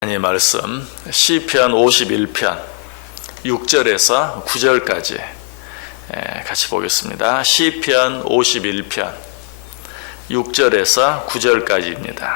하나님의 말씀 시편 51편 6절에서 9절까지 같이 보겠습니다. 시편 51편 6절에서 9절까지입니다.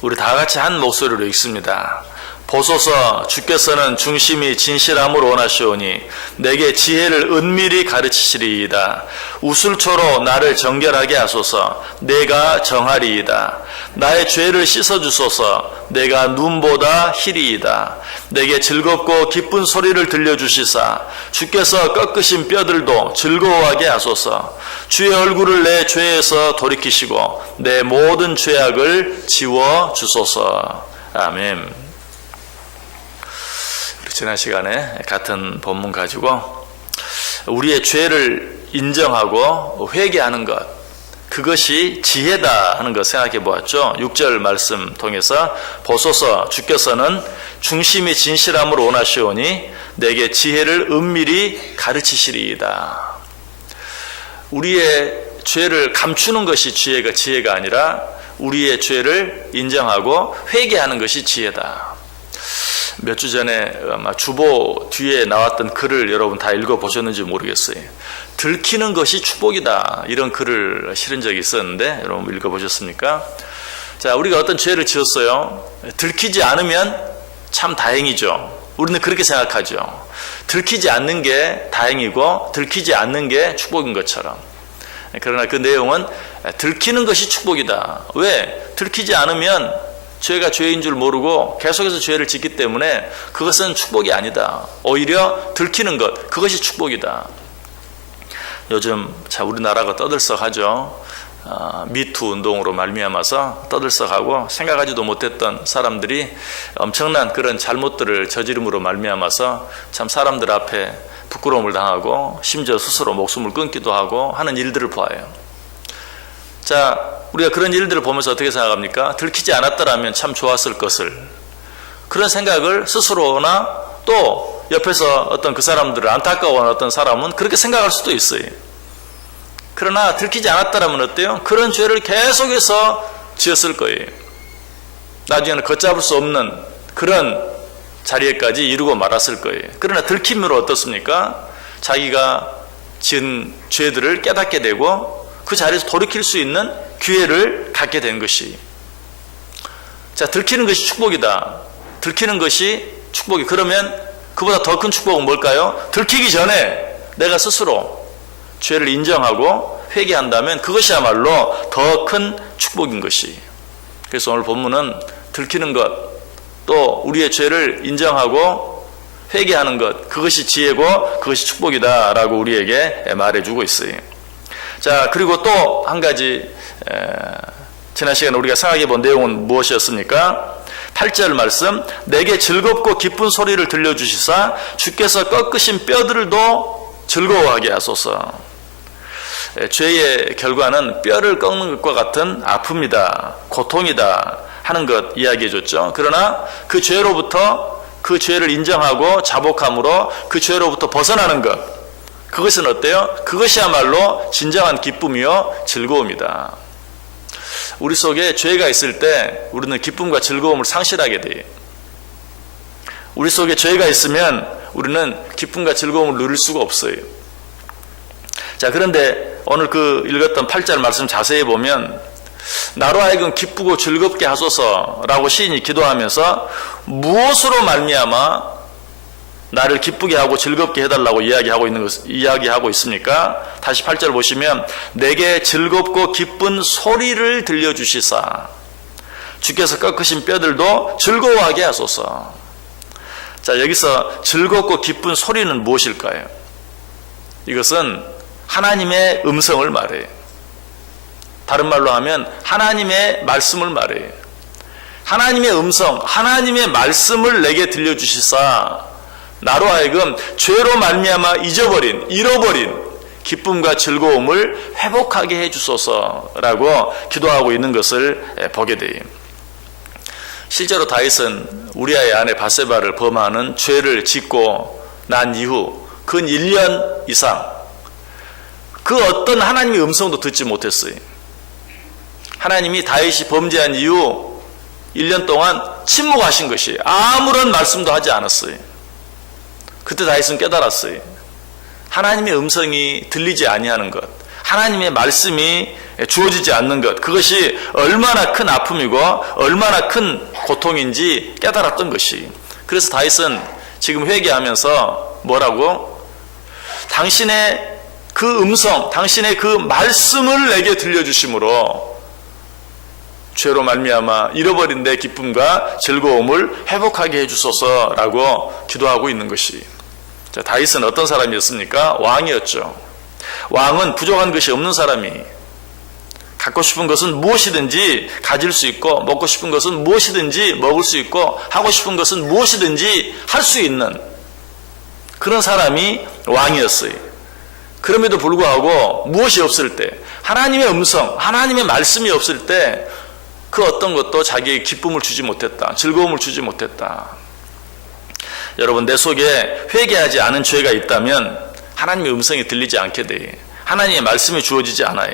우리 다 같이 한 목소리로 읽습니다. 보소서, 주께서는 중심이 진실함으로 원하시오니 내게 지혜를 은밀히 가르치시리이다. 우슬초로 나를 정결하게 하소서. 내가 정하리이다. 나의 죄를 씻어주소서. 내가 눈보다 희리이다. 내게 즐겁고 기쁜 소리를 들려주시사 주께서 꺾으신 뼈들도 즐거워하게 하소서. 주의 얼굴을 내 죄에서 돌이키시고 내 모든 죄악을 지워주소서. 아멘. 지난 시간에 같은 본문 가지고 우리의 죄를 인정하고 회개하는 것, 그것이 지혜다 하는 것 생각해 보았죠. 6절 말씀 통해서 보소서, 주께서는 중심이 진실함으로 원하시오니 내게 지혜를 은밀히 가르치시리이다. 우리의 죄를 감추는 것이 지혜가 아니라 우리의 죄를 인정하고 회개하는 것이 지혜다. 몇 주 전에 아마 주보 뒤에 나왔던 글을 여러분 다 읽어보셨는지 모르겠어요. 들키는 것이 축복이다, 이런 글을 실은 적이 있었는데 여러분 읽어보셨습니까? 자, 우리가 어떤 죄를 지었어요. 들키지 않으면 참 다행이죠. 우리는 그렇게 생각하죠. 들키지 않는 게 다행이고 들키지 않는 게 축복인 것처럼. 그러나 그 내용은 들키는 것이 축복이다. 왜? 들키지 않으면 죄가 죄인 줄 모르고 계속해서 죄를 짓기 때문에 그것은 축복이 아니다. 오히려 들키는 것, 그것이 축복이다. 요즘 참 우리나라가 떠들썩하죠. 미투 운동으로 말미암아서 떠들썩하고 생각하지도 못했던 사람들이 엄청난 그런 잘못들을 저지름으로 말미암아서 참 사람들 앞에 부끄러움을 당하고 심지어 스스로 목숨을 끊기도 하고 하는 일들을 보아요. 자, 우리가 그런 일들을 보면서 어떻게 생각합니까? 들키지 않았더라면 참 좋았을 것을. 그런 생각을 스스로나 또 옆에서 어떤 그 사람들을 안타까워하는 어떤 사람은 그렇게 생각할 수도 있어요. 그러나 들키지 않았더라면 어때요? 그런 죄를 계속해서 지었을 거예요. 나중에는 걷잡을 수 없는 그런 자리에까지 이르고 말았을 거예요. 그러나 들킴으로 어떻습니까? 자기가 지은 죄들을 깨닫게 되고 그 자리에서 돌이킬 수 있는 기회를 갖게 된 것이. 자, 들키는 것이 축복이다. 들키는 것이 축복이. 그러면 그보다 더 큰 축복은 뭘까요? 들키기 전에 내가 스스로 죄를 인정하고 회개한다면 그것이야말로 더 큰 축복인 것이. 그래서 오늘 본문은 들키는 것, 또 우리의 죄를 인정하고 회개하는 것, 그것이 지혜고 그것이 축복이다라고 우리에게 말해주고 있어요. 자, 그리고 또 한 가지 지난 시간에 우리가 생각해 본 내용은 무엇이었습니까? 8절 말씀, 내게 즐겁고 기쁜 소리를 들려주시사 주께서 꺾으신 뼈들도 즐거워하게 하소서. 죄의 결과는 뼈를 꺾는 것과 같은 아픔이다, 고통이다 하는 것 이야기해 줬죠. 그러나 그 죄로부터, 그 죄를 인정하고 자복함으로 그 죄로부터 벗어나는 것, 그것은 어때요? 그것이야말로 진정한 기쁨이요 즐거움이다. 우리 속에 죄가 있을 때 우리는 기쁨과 즐거움을 상실하게 돼요. 우리 속에 죄가 있으면 우리는 기쁨과 즐거움을 누릴 수가 없어요. 자, 그런데 오늘 그 읽었던 8절 말씀 자세히 보면 나로 하여금 기쁘고 즐겁게 하소서라고 시인이 기도하면서 무엇으로 말미암아 나를 기쁘게 하고 즐겁게 해달라고 이야기하고 있습니까? 다시 8절 보시면 내게 즐겁고 기쁜 소리를 들려주시사 주께서 꺾으신 뼈들도 즐거워하게 하소서. 자, 여기서 즐겁고 기쁜 소리는 무엇일까요? 이것은 하나님의 음성을 말해요. 다른 말로 하면 하나님의 말씀을 말해요. 하나님의 음성, 하나님의 말씀을 내게 들려주시사 나로 하여금 죄로 말미암아 잃어버린 기쁨과 즐거움을 회복하게 해주소서라고 기도하고 있는 것을 보게 돼요. 실제로 다윗은 우리아의 아내 밧세바를 범하는 죄를 짓고 난 이후 근 1년 이상 그 어떤 하나님의 음성도 듣지 못했어요. 하나님이 다윗이 범죄한 이후 1년 동안 침묵하신 것이 아무런 말씀도 하지 않았어요. 그때 다윗은 깨달았어요. 하나님의 음성이 들리지 아니하는 것, 하나님의 말씀이 주어지지 않는 것, 그것이 얼마나 큰 아픔이고 얼마나 큰 고통인지 깨달았던 것이. 그래서 다윗은 지금 회개하면서 뭐라고? 당신의 그 음성, 당신의 그 말씀을 내게 들려주심으로 죄로 말미암아 잃어버린 내 기쁨과 즐거움을 회복하게 해주소서라고 기도하고 있는 것이. 자, 다윗은 어떤 사람이었습니까? 왕이었죠. 왕은 부족한 것이 없는 사람이, 갖고 싶은 것은 무엇이든지 가질 수 있고, 먹고 싶은 것은 무엇이든지 먹을 수 있고, 하고 싶은 것은 무엇이든지 할 수 있는 그런 사람이 왕이었어요. 그럼에도 불구하고 무엇이 없을 때, 하나님의 음성, 하나님의 말씀이 없을 때 그 어떤 것도 자기에게 기쁨을 주지 못했다, 즐거움을 주지 못했다. 여러분, 내 속에 회개하지 않은 죄가 있다면 하나님의 음성이 들리지 않게 돼요. 하나님의 말씀이 주어지지 않아요.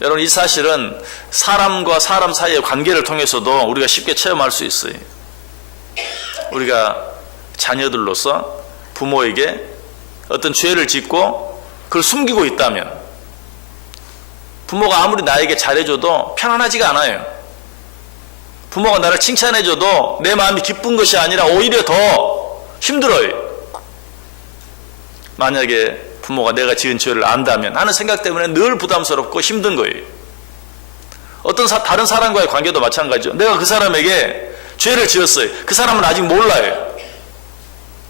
여러분, 이 사실은 사람과 사람 사이의 관계를 통해서도 우리가 쉽게 체험할 수 있어요. 우리가 자녀들로서 부모에게 어떤 죄를 짓고 그걸 숨기고 있다면 부모가 아무리 나에게 잘해줘도 편안하지가 않아요. 부모가 나를 칭찬해줘도 내 마음이 기쁜 것이 아니라 오히려 더 힘들어요. 만약에 부모가 내가 지은 죄를 안다면 하는 생각 때문에 늘 부담스럽고 힘든 거예요. 어떤 다른 사람과의 관계도 마찬가지죠. 내가 그 사람에게 죄를 지었어요. 그 사람은 아직 몰라요.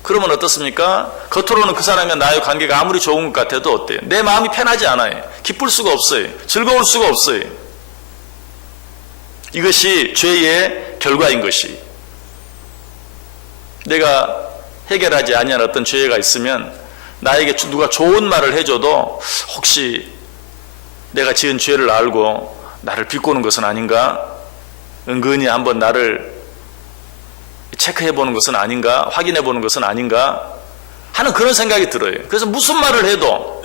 그러면 어떻습니까? 겉으로는 그 사람과 나의 관계가 아무리 좋은 것 같아도 어때요? 내 마음이 편하지 않아요. 기쁠 수가 없어요. 즐거울 수가 없어요. 이것이 죄의 결과인 것이. 내가 해결하지 아니한 어떤 죄가 있으면 나에게 누가 좋은 말을 해줘도 혹시 내가 지은 죄를 알고 나를 비꼬는 것은 아닌가? 은근히 한번 나를 체크해보는 것은 아닌가? 확인해보는 것은 아닌가? 하는 그런 생각이 들어요. 그래서 무슨 말을 해도,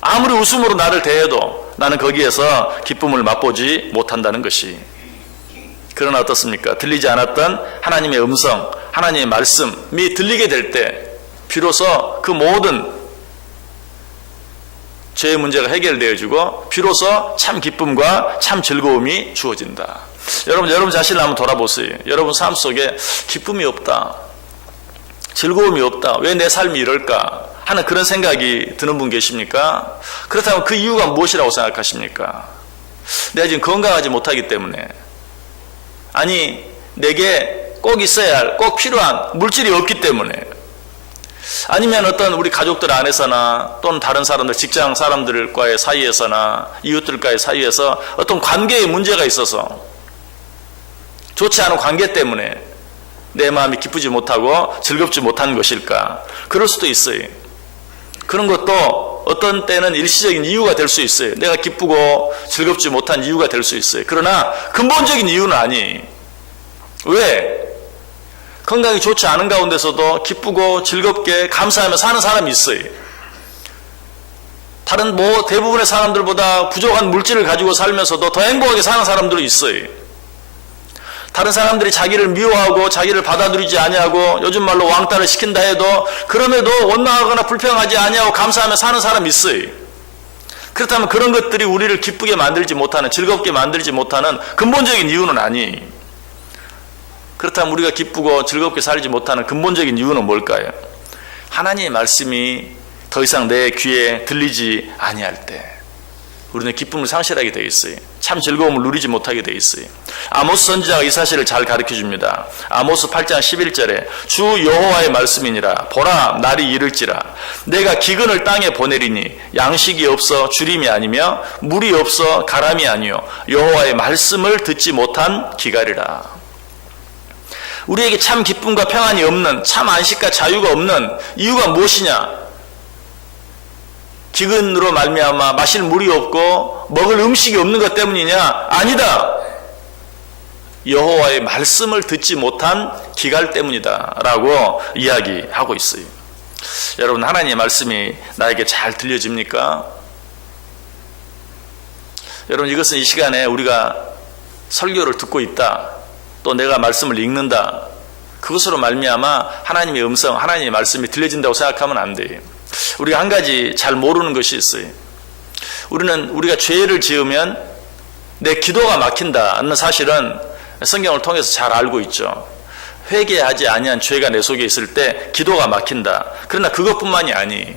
아무리 웃음으로 나를 대해도 나는 거기에서 기쁨을 맛보지 못한다는 것이. 그러나 어떻습니까? 들리지 않았던 하나님의 음성, 하나님의 말씀이 들리게 될 때 비로소 그 모든 죄의 문제가 해결되어지고 비로소 참 기쁨과 참 즐거움이 주어진다. 여러분 자신을 한번 돌아보세요. 여러분 삶 속에 기쁨이 없다, 즐거움이 없다, 왜 내 삶이 이럴까 하는 그런 생각이 드는 분 계십니까? 그렇다면 그 이유가 무엇이라고 생각하십니까? 내가 지금 건강하지 못하기 때문에, 아니 내게 꼭 있어야 할, 꼭 필요한 물질이 없기 때문에, 아니면 어떤 우리 가족들 안에서나 또는 다른 사람들, 직장 사람들과의 사이에서나 이웃들과의 사이에서 어떤 관계에 문제가 있어서, 좋지 않은 관계 때문에 내 마음이 기쁘지 못하고 즐겁지 못한 것일까? 그럴 수도 있어요. 그런 것도 어떤 때는 일시적인 이유가 될 수 있어요. 내가 기쁘고 즐겁지 못한 이유가 될 수 있어요. 그러나 근본적인 이유는 아니에요. 왜? 건강이 좋지 않은 가운데서도 기쁘고 즐겁게 감사하며 사는 사람이 있어요. 다른 대부분의 사람들보다 부족한 물질을 가지고 살면서도 더 행복하게 사는 사람들이 있어요. 다른 사람들이 자기를 미워하고 자기를 받아들이지 아니하고 요즘 말로 왕따를 시킨다 해도 그럼에도 원망하거나 불평하지 아니하고 감사하며 사는 사람이 있어요. 그렇다면 그런 것들이 우리를 기쁘게 만들지 못하는, 즐겁게 만들지 못하는 근본적인 이유는 아니에요. 그렇다면 우리가 기쁘고 즐겁게 살지 못하는 근본적인 이유는 뭘까요? 하나님의 말씀이 더 이상 내 귀에 들리지 아니할 때 우리는 기쁨을 상실하게 되어 있어요. 참 즐거움을 누리지 못하게 되어 있어요. 아모스 선지자가 이 사실을 잘 가르쳐 줍니다. 아모스 8장 11절에 주 여호와의 말씀이니라. 보라, 날이 이를지라. 내가 기근을 땅에 보내리니 양식이 없어 주림이 아니며 물이 없어 가람이 아니요 여호와의 말씀을 듣지 못한 기갈이라. 우리에게 참 기쁨과 평안이 없는, 참 안식과 자유가 없는 이유가 무엇이냐? 기근으로 말미암아 마실 물이 없고 먹을 음식이 없는 것 때문이냐? 아니다. 여호와의 말씀을 듣지 못한 기갈 때문이다 라고 이야기하고 있어요. 여러분, 하나님의 말씀이 나에게 잘 들려집니까? 여러분, 이것은 이 시간에 우리가 설교를 듣고 있다, 또 내가 말씀을 읽는다, 그것으로 말미암아 하나님의 음성, 하나님의 말씀이 들려진다고 생각하면 안 돼요. 우리가 한 가지 잘 모르는 것이 있어요. 우리가 죄를 지으면 내 기도가 막힌다는 사실은 성경을 통해서 잘 알고 있죠. 회개하지 아니한 죄가 내 속에 있을 때 기도가 막힌다. 그러나 그것뿐만이 아니,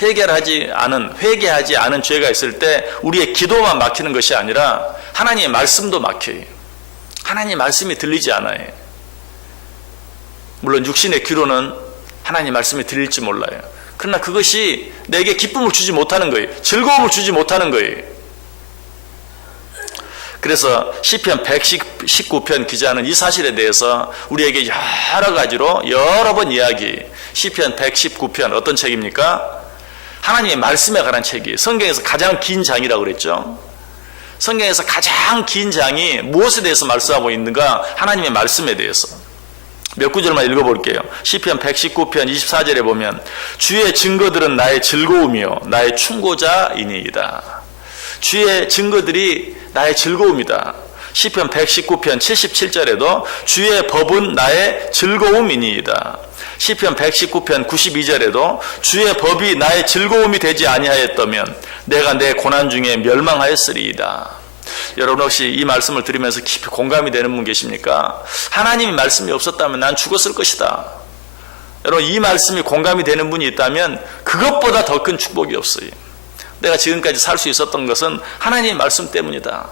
회개하지 않은 죄가 있을 때 우리의 기도만 막히는 것이 아니라 하나님의 말씀도 막혀요. 하나님의 말씀이 들리지 않아요. 물론 육신의 귀로는 하나님의 말씀이 들릴지 몰라요. 그러나 그것이 내게 기쁨을 주지 못하는 거예요. 즐거움을 주지 못하는 거예요. 그래서 시편 119편 기자는 이 사실에 대해서 우리에게 여러 가지로 여러 번 이야기. 시편 119편 어떤 책입니까? 하나님의 말씀에 관한 책이에요. 성경에서 가장 긴 장이라고 그랬죠. 성경에서 가장 긴 장이 무엇에 대해서 말씀하고 있는가? 하나님의 말씀에 대해서. 몇 구절만 읽어볼게요. 시편 119편 24절에 보면 주의 증거들은 나의 즐거움이요 나의 충고자이니이다. 주의 증거들이 나의 즐거움이다. 시편 119편 77절에도 주의 법은 나의 즐거움이니이다. 시편 119편 92절에도 주의 법이 나의 즐거움이 되지 아니하였다면 내가 내 고난 중에 멸망하였으리이다. 여러분 혹시 이 말씀을 들으면서 깊이 공감이 되는 분 계십니까? 하나님의 말씀이 없었다면 난 죽었을 것이다. 여러분 이 말씀이 공감이 되는 분이 있다면 그것보다 더 큰 축복이 없어요. 내가 지금까지 살 수 있었던 것은 하나님의 말씀 때문이다.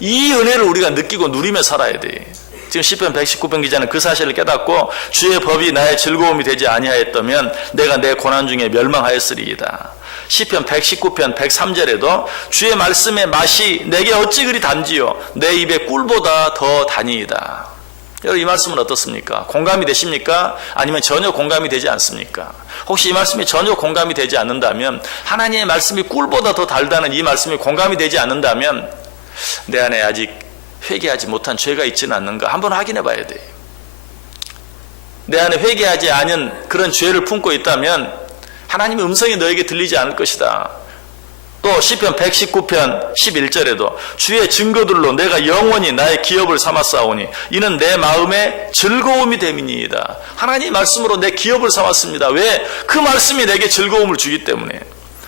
이 은혜를 우리가 느끼고 누리며 살아야 돼. 지금 시편 119편 기자는 그 사실을 깨닫고 주의 법이 나의 즐거움이 되지 아니하였다면 내가 내 고난 중에 멸망하였으리이다. 시편 119편 103절에도 주의 말씀의 맛이 내게 어찌 그리 단지요 내 입에 꿀보다 더 다니이다. 여러분 이 말씀은 어떻습니까? 공감이 되십니까? 아니면 전혀 공감이 되지 않습니까? 혹시 이 말씀이 전혀 공감이 되지 않는다면, 하나님의 말씀이 꿀보다 더 달다는 이 말씀이 공감이 되지 않는다면 내 안에 아직 회개하지 못한 죄가 있지는 않는가 한번 확인해 봐야 돼. 내 안에 회개하지 않은 그런 죄를 품고 있다면 하나님의 음성이 너에게 들리지 않을 것이다. 또 시편 119편 11절에도 주의 증거들로 내가 영원히 나의 기업을 삼았사오니 이는 내 마음의 즐거움이 됨이니이다. 하나님 말씀으로 내 기업을 삼았습니다. 왜? 그 말씀이 내게 즐거움을 주기 때문에.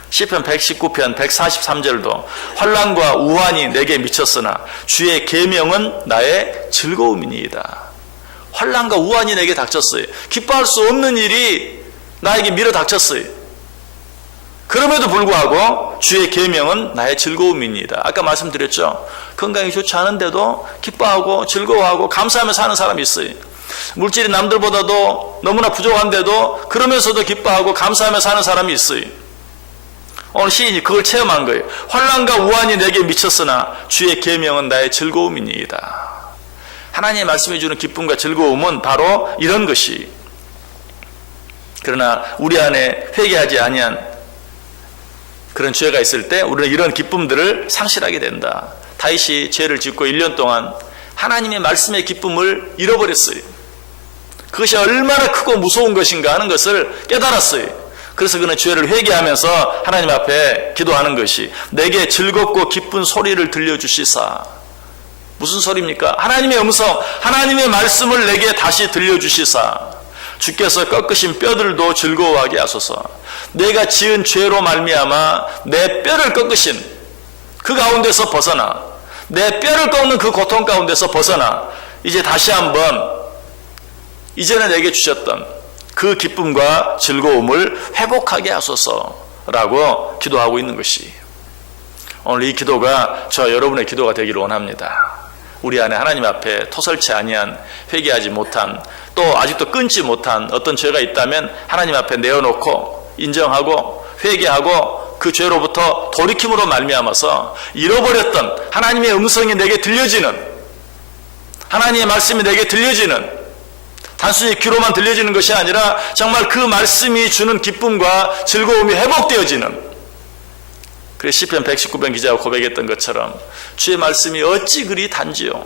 시편 119편 143절도 환난과 우환이 내게 미쳤으나 주의 계명은 나의 즐거움이니이다. 환난과 우환이 내게 닥쳤어요. 기뻐할 수 없는 일이 나에게 밀어 닥쳤어요. 그럼에도 불구하고 주의 계명은 나의 즐거움입니다. 아까 말씀드렸죠. 건강이 좋지 않은데도 기뻐하고 즐거워하고 감사하며 사는 사람이 있어요. 물질이 남들보다도 너무나 부족한데도 그러면서도 기뻐하고 감사하며 사는 사람이 있어요. 오늘 시인이 그걸 체험한 거예요. 환난과 우환이 내게 미쳤으나 주의 계명은 나의 즐거움이니이다. 하나님의 말씀해 주는 기쁨과 즐거움은 바로 이런 것이. 그러나 우리 안에 회개하지 아니한 그런 죄가 있을 때 우리는 이런 기쁨들을 상실하게 된다. 다윗이 죄를 짓고 1년 동안 하나님의 말씀의 기쁨을 잃어버렸어요. 그것이 얼마나 크고 무서운 것인가 하는 것을 깨달았어요. 그래서 그는 죄를 회개하면서 하나님 앞에 기도하는 것이 내게 즐겁고 기쁜 소리를 들려주시사. 무슨 소리입니까? 하나님의 음성, 하나님의 말씀을 내게 다시 들려주시사. 주께서 꺾으신 뼈들도 즐거워하게 하소서. 내가 지은 죄로 말미암아 내 뼈를 꺾으신 그 가운데서 벗어나, 내 뼈를 꺾는 그 고통 가운데서 벗어나 이제 다시 한번 이전에 내게 주셨던 그 기쁨과 즐거움을 회복하게 하소서라고 기도하고 있는 것이, 오늘 이 기도가 저 여러분의 기도가 되기를 원합니다. 우리 안에 하나님 앞에 토설치 아니한, 회개하지 못한, 또 아직도 끊지 못한 어떤 죄가 있다면 하나님 앞에 내어놓고 인정하고 회개하고 그 죄로부터 돌이킴으로 말미암아서 잃어버렸던 하나님의 음성이 내게 들려지는, 하나님의 말씀이 내게 들려지는, 단순히 귀로만 들려지는 것이 아니라 정말 그 말씀이 주는 기쁨과 즐거움이 회복되어지는, 그래서 시편 119편 기자가 고백했던 것처럼 주의 말씀이 어찌 그리 단지요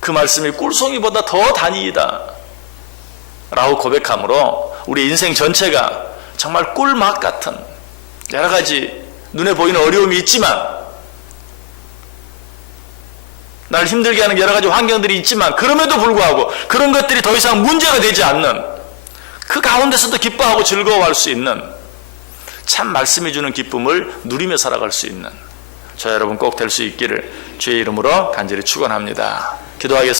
그 말씀이 꿀송이보다 더 단이이다 라고 고백함으로 우리 인생 전체가 정말 꿀맛 같은, 여러 가지 눈에 보이는 어려움이 있지만 나를 힘들게 하는 여러 가지 환경들이 있지만 그럼에도 불구하고 그런 것들이 더 이상 문제가 되지 않는, 그 가운데서도 기뻐하고 즐거워할 수 있는, 참 말씀이 주는 기쁨을 누리며 살아갈 수 있는 저 여러분 꼭 될 수 있기를 주의 이름으로 간절히 축원합니다. 기도하겠습니다.